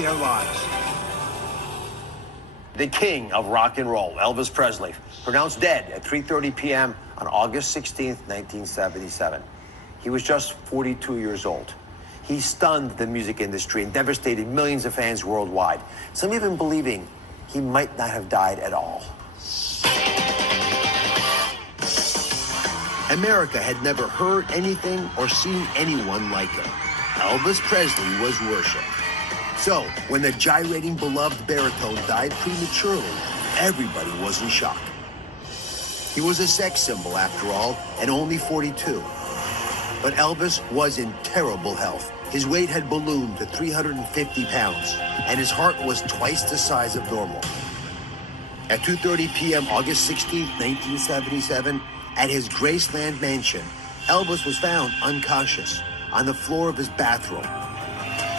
their lives. The king of rock and roll, Elvis Presley, pronounced dead at 3:30 p.m. on August 16th, 1977. He was just 42 years old. He stunned the music industry and devastated millions of fans worldwide, some even believing he might not have died at all. America had never heard anything or seen anyone like him. Elvis Presley was worshipped. So, when the gyrating, beloved baritone died prematurely, everybody was in shock. He was a sex symbol, after all, and only 42. But Elvis was in terrible health. His weight had ballooned to 350 pounds, and his heart was twice the size of normal. At 2:30 p.m., August 16, 1977, at his Graceland mansion, Elvis was found unconscious on the floor of his bathroom.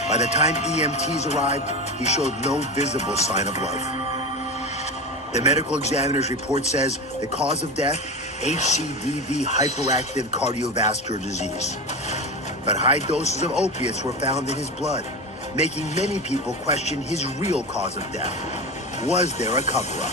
By the time EMTs arrived, he showed no visible sign of life. The medical examiner's report says the cause of death, HCDV, hyperactive cardiovascular disease. But high doses of opiates were found in his blood, making many people question his real cause of death. Was there a cover-up?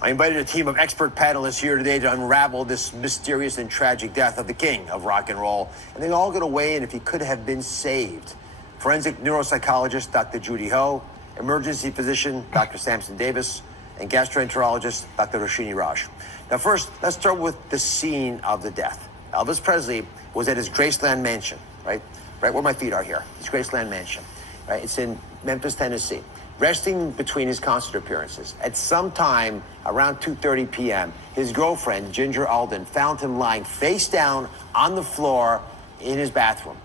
I invited a team of expert panelists here today to unravel this mysterious and tragic death of the king of rock and roll. And they all going to weigh in if he could have been saved. Forensic neuropsychologist Dr. Judy Ho, emergency physician Dr. Samson Davis, and gastroenterologist Dr. Roshini Raj. Now first, let's start with the scene of the death. Elvis Presley was at his Graceland mansion, right where my feet are here. His Graceland mansion, right? It's in Memphis, Tennessee. Resting between his concert appearances. At some time around 2:30 p.m., his girlfriend, Ginger Alden, found him lying face down on the floor in his bathroom.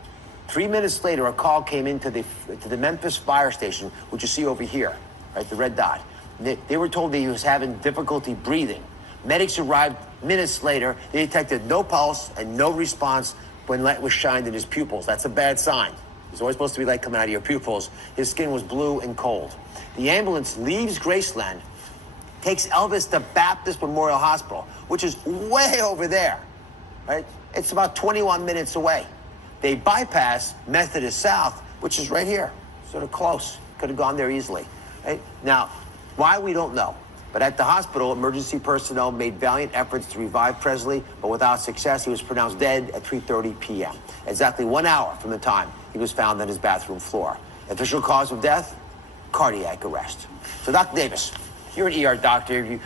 3 minutes later, a call came into the Memphis fire station, which you see over here, right, the red dot. They were told that he was having difficulty breathing. Medics arrived minutes later. They detected no pulse and no response when light was shined in his pupils. That's a bad sign. There's always supposed to be light coming out of your pupils. His skin was blue and cold. The ambulance leaves Graceland, takes Elvis to Baptist Memorial Hospital, which is way over there, right? It's about 21 minutes away. They bypass Methodist South, which is right here, sort of close. Could have gone there easily, right? Now, why, we don't know. But at the hospital, emergency personnel made valiant efforts to revive Presley, but without success. He was pronounced dead at 3:30 p.m., exactly 1 hour from the time he was found on his bathroom floor. Official cause of death? Cardiac arrest. So, Dr. Davis, you're an ER doctor. You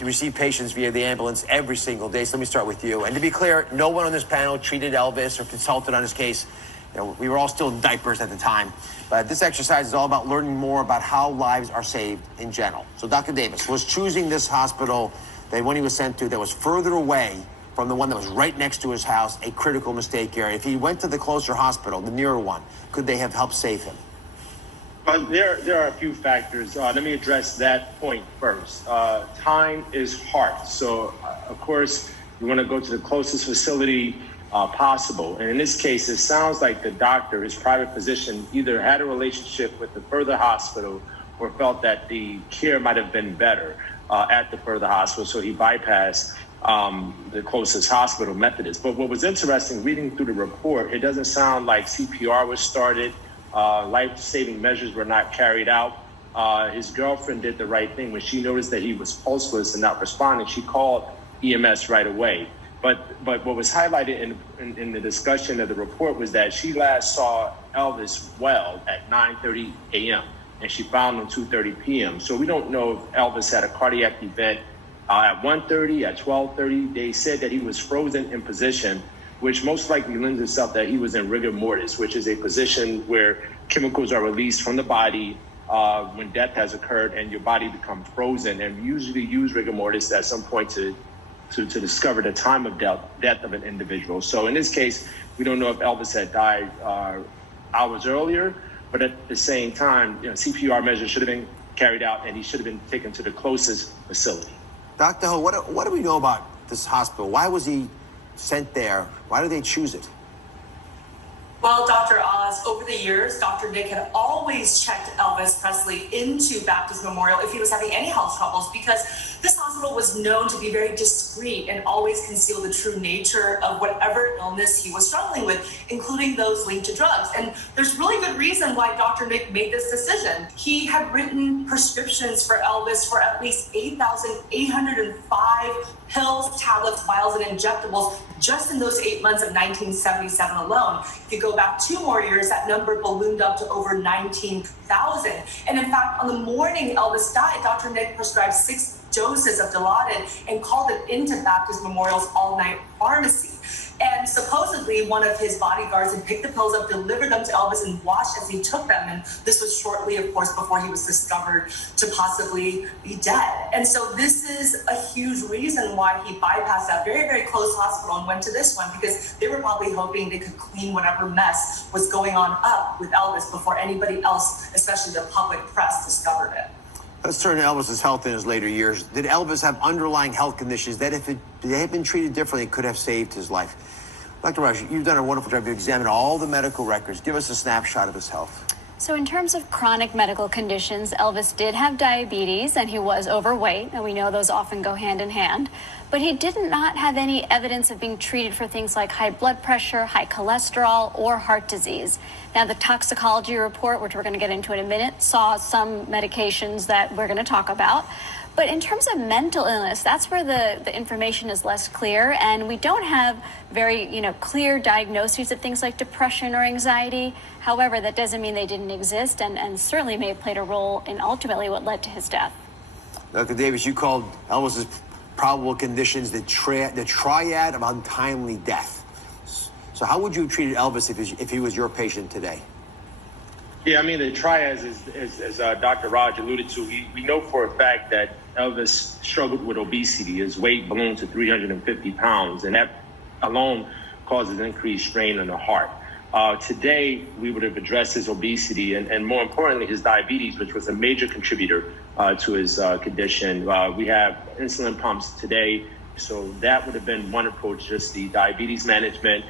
receive patients via the ambulance every single day. So let me start with you. And to be clear, no one on this panel treated Elvis or consulted on his case. You know, we were all still in diapers at the time. But this exercise is all about learning more about how lives are saved in general. So Dr. Davis was choosing this hospital that when he was sent to that was further away from the one that was right next to his house, a critical mistake area. If he went to the closer hospital, the nearer one, could they have helped save him? There are a few factors. Let me address that point first. Time is heart. So, of course, you want to go to the closest facility possible. And in this case, it sounds like the doctor, his private physician, either had a relationship with the further hospital or felt that the care might have been better at the further hospital. So he bypassed the closest hospital, Methodist. But what was interesting, reading through the report, it doesn't sound like CPR was started. Life-saving measures were not carried out. His girlfriend did the right thing. When she noticed that he was pulseless and not responding, she called EMS right away. But what was highlighted in the discussion of the report was that she last saw Elvis well at 9:30 a.m. and she found him 2:30 p.m. So we don't know if Elvis had a cardiac event at 1:30, at 12:30. They said that he was frozen in position, which most likely lends itself that he was in rigor mortis, which is a position where chemicals are released from the body when death has occurred and your body becomes frozen. And we usually use rigor mortis at some point to discover the time of death of an individual. So in this case, we don't know if Elvis had died hours earlier, but at the same time, CPR measures should have been carried out and he should have been taken to the closest facility. Dr. Ho, what do we know about this hospital? Why was he sent there? Why did they choose it? Well, Dr. Oz, over the years, Dr. Nick had always checked Elvis Presley into Baptist Memorial if he was having any health troubles, because this hospital hospital was known to be very discreet and always conceal the true nature of whatever illness he was struggling with, including those linked to drugs. And there's really good reason why Dr. Nick made this decision. He had written prescriptions for Elvis for at least 8,805 pills, tablets, vials, and injectables just in those 8 months of 1977 alone. If you go back 2 more years, that number ballooned up to over 19,000. And in fact, on the morning Elvis died, Dr. Nick prescribed 6 doses of Dilaudid and called it into Baptist Memorial's all-night pharmacy. And supposedly one of his bodyguards had picked the pills up, delivered them to Elvis, and watched as he took them. And this was shortly, of course, before he was discovered to possibly be dead. And so this is a huge reason why he bypassed that very, very close hospital and went to this one, because they were probably hoping they could clean whatever mess was going on up with Elvis before anybody else, especially the public press, discovered it. Let's turn to Elvis's health in his later years. Did Elvis have underlying health conditions that, if they had been treated differently, could have saved his life? Dr. Raj, you've done a wonderful job. You examined all the medical records. Give us a snapshot of his health. So in terms of chronic medical conditions, Elvis did have diabetes and he was overweight, and we know those often go hand in hand. But he did not have any evidence of being treated for things like high blood pressure, high cholesterol, or heart disease. Now, the toxicology report, which we're going to get into in a minute, saw some medications that we're going to talk about. But in terms of mental illness, that's where the information is less clear, and we don't have very, clear diagnoses of things like depression or anxiety. However, that doesn't mean they didn't exist, and certainly may have played a role in ultimately what led to his death. Dr. Davis, you called Elvis's probable conditions the triad of untimely death. So how would you have treated Elvis if he was your patient today? Yeah, I mean, the triads, as Dr. Raj alluded to, we know for a fact that Elvis struggled with obesity. His weight ballooned to 350 pounds, and that alone causes increased strain on the heart. Today, we would have addressed his obesity and more importantly, his diabetes, which was a major contributor to his condition. We have insulin pumps today, so that would have been one approach, just the diabetes management.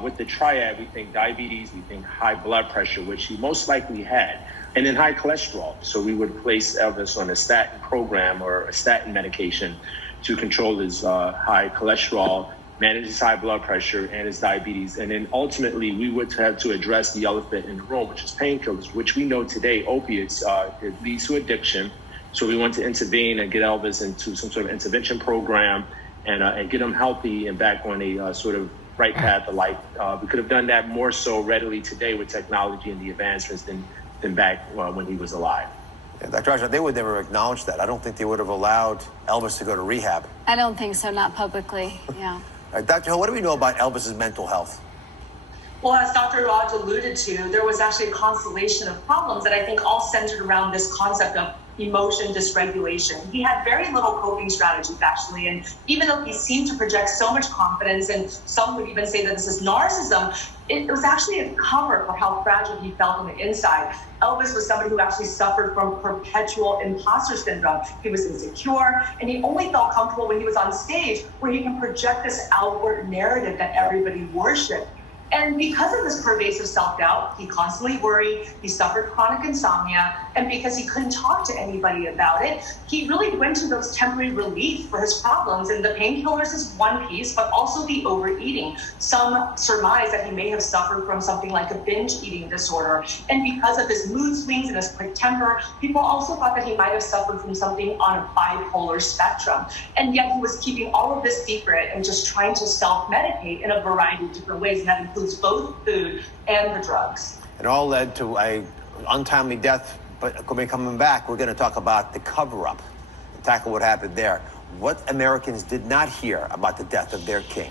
With the triad, we think diabetes, we think high blood pressure, which he most likely had, and then high cholesterol. So we would place Elvis on a statin program or a statin medication to control his high cholesterol, manage his high blood pressure and his diabetes. And then ultimately, we would have to address the elephant in the room, which is painkillers, which we know today, opiates, it leads to addiction. So we want to intervene and get Elvis into some sort of intervention program and get him healthy and back on a sort of right path of life. We could have done that more so readily today with technology and the advancements than back when he was alive. Yeah, Dr. Raj, they would never acknowledge that. I don't think they would have allowed Elvis to go to rehab. I don't think so, not publicly, yeah. All right, Dr. Hill, what do we know about Elvis's mental health? Well, as Dr. Raj alluded to, there was actually a constellation of problems that I think all centered around this concept of emotion dysregulation. He had very little coping strategies, actually, and even though he seemed to project so much confidence, and some would even say that this is narcissism, it was actually a cover for how fragile he felt on the inside. Elvis was somebody who actually suffered from perpetual imposter syndrome. He was insecure, and he only felt comfortable when he was on stage, where he can project this outward narrative that everybody worshipped. And because of this pervasive self-doubt, he constantly worried, he suffered chronic insomnia, and because he couldn't talk to anybody about it, he really went to those temporary relief for his problems. And the painkillers is one piece, but also the overeating. Some surmise that he may have suffered from something like a binge eating disorder. And because of his mood swings and his quick temper, people also thought that he might have suffered from something on a bipolar spectrum. And yet he was keeping all of this secret and just trying to self-medicate in a variety of different ways, and that includes both food and the drugs. It all led to an untimely death, but coming back, we're going to talk about the cover-up and tackle what happened there. What Americans did not hear about the death of their king.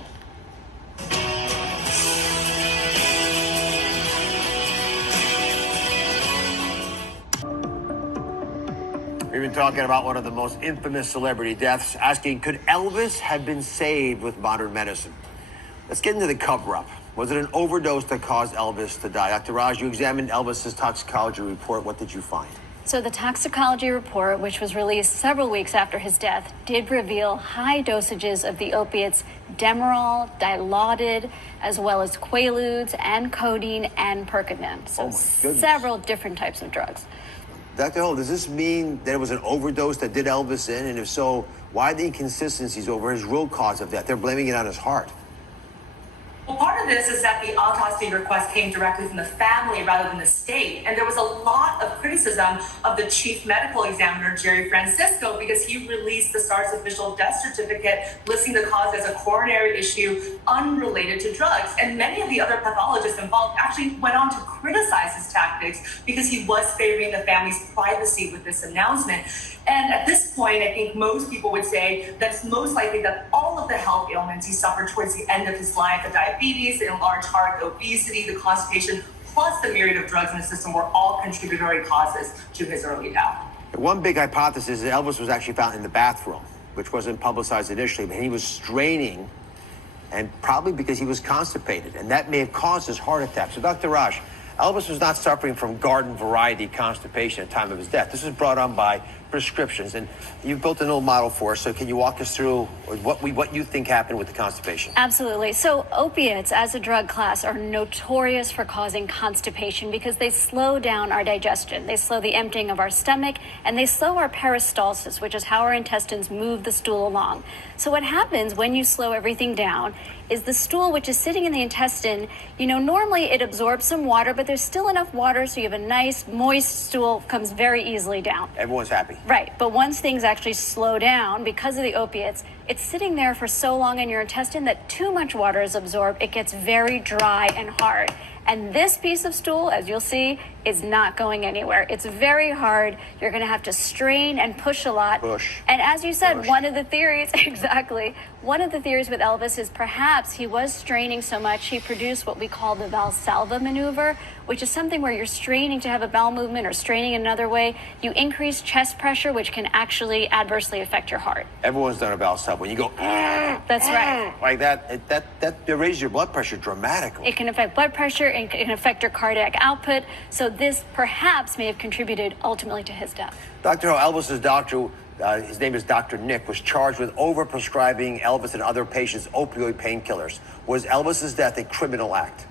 We've been talking about one of the most infamous celebrity deaths, asking, could Elvis have been saved with modern medicine? Let's get into the cover-up. Was it an overdose that caused Elvis to die? Dr. Raj, you examined Elvis's toxicology report. What did you find? So the toxicology report, which was released several weeks after his death, did reveal high dosages of the opiates Demerol, Dilaudid, as well as Quaaludes and codeine and Percodan. So several different types of drugs. Dr. Hill, does this mean that it was an overdose that did Elvis in? And if so, why the inconsistencies over his real cause of death? They're blaming it on his heart. Well, part of this is that the autopsy request came directly from the family rather than the state. And there was a lot of criticism of the chief medical examiner, Jerry Francisco, because he released the SARS official death certificate listing the cause as a coronary issue unrelated to drugs. And many of the other pathologists involved actually went on to criticize his tactics because he was favoring the family's privacy with this announcement. And at this point, I think most people would say that it's most likely that all of the health ailments he suffered towards the end of his life, the diabetes, the enlarged heart, the obesity, the constipation, plus the myriad of drugs in the system were all contributory causes to his early death. One big hypothesis is that Elvis was actually found in the bathroom, which wasn't publicized initially, but he was straining, and probably because he was constipated, and that may have caused his heart attack. So, Dr. Raj, Elvis was not suffering from garden variety constipation at the time of his death. This was brought on by prescriptions, and you've built an old model for us. So can you walk us through what you think happened with the constipation? Absolutely. So opiates as a drug class are notorious for causing constipation because they slow down our digestion. They slow the emptying of our stomach, and they slow our peristalsis, which is how our intestines move the stool along. So what happens when you slow everything down is the stool, which is sitting in the intestine, normally it absorbs some water, but there's still enough water so you have a nice moist stool, comes very easily down. Everyone's happy. Right, but once things actually slow down because of the opiates, it's sitting there for so long in your intestine that too much water is absorbed. It gets very dry and hard. And this piece of stool, as you'll see, is not going anywhere. It's very hard. You're going to have to strain and push a lot. Push. And as you said, Push. one of the theories, exactly, one of the theories with Elvis is perhaps he was straining so much he produced what we call the Valsalva maneuver, which is something where you're straining to have a bowel movement or straining in another way. You increase chest pressure, which can actually adversely affect your heart. Everyone's done a Valsalva. When you go, That's right. like that, that raises your blood pressure dramatically. It can affect blood pressure and it can affect your cardiac output. So this perhaps may have contributed ultimately to his death. Dr. Hill, Elvis's doctor, his name is Dr. Nick, was charged with overprescribing Elvis and other patients opioid painkillers. Was Elvis's death a criminal act?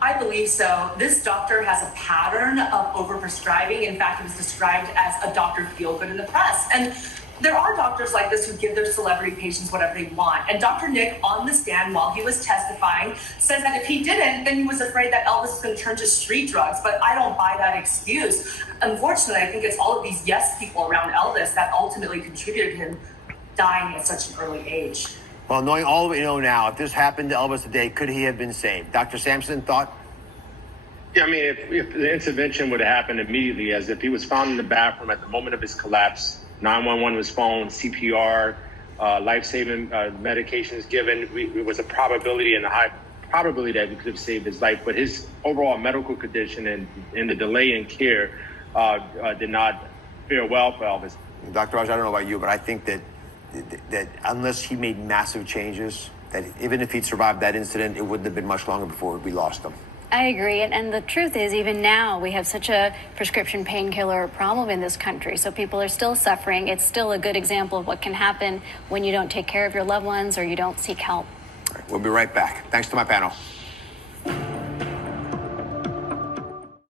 I believe so. This doctor has a pattern of overprescribing. In fact, it was described as a Dr. Feelgood in the press. And there are doctors like this who give their celebrity patients whatever they want. And Dr. Nick, on the stand while he was testifying, says that if he didn't, then he was afraid that Elvis was going to turn to street drugs. But I don't buy that excuse. Unfortunately, I think it's all of these yes people around Elvis that ultimately contributed to him dying at such an early age. Well, knowing all we know now, if this happened to Elvis today, could he have been saved? Dr. Sampson, thought? Yeah, I mean, if the intervention would have happened immediately, as if he was found in the bathroom at the moment of his collapse, 911 was phoned, CPR, life-saving medications given, it was a probability and a high probability that we could have saved his life. But his overall medical condition and the delay in care did not fare well for Elvis. Dr. Raj, I don't know about you, but I think that unless he made massive changes, that even if he'd survived that incident, it wouldn't have been much longer before we lost him. I agree. And the truth is, even now, we have such a prescription painkiller problem in this country. So people are still suffering. It's still a good example of what can happen when you don't take care of your loved ones or you don't seek help. All right, we'll be right back. Thanks to my panel.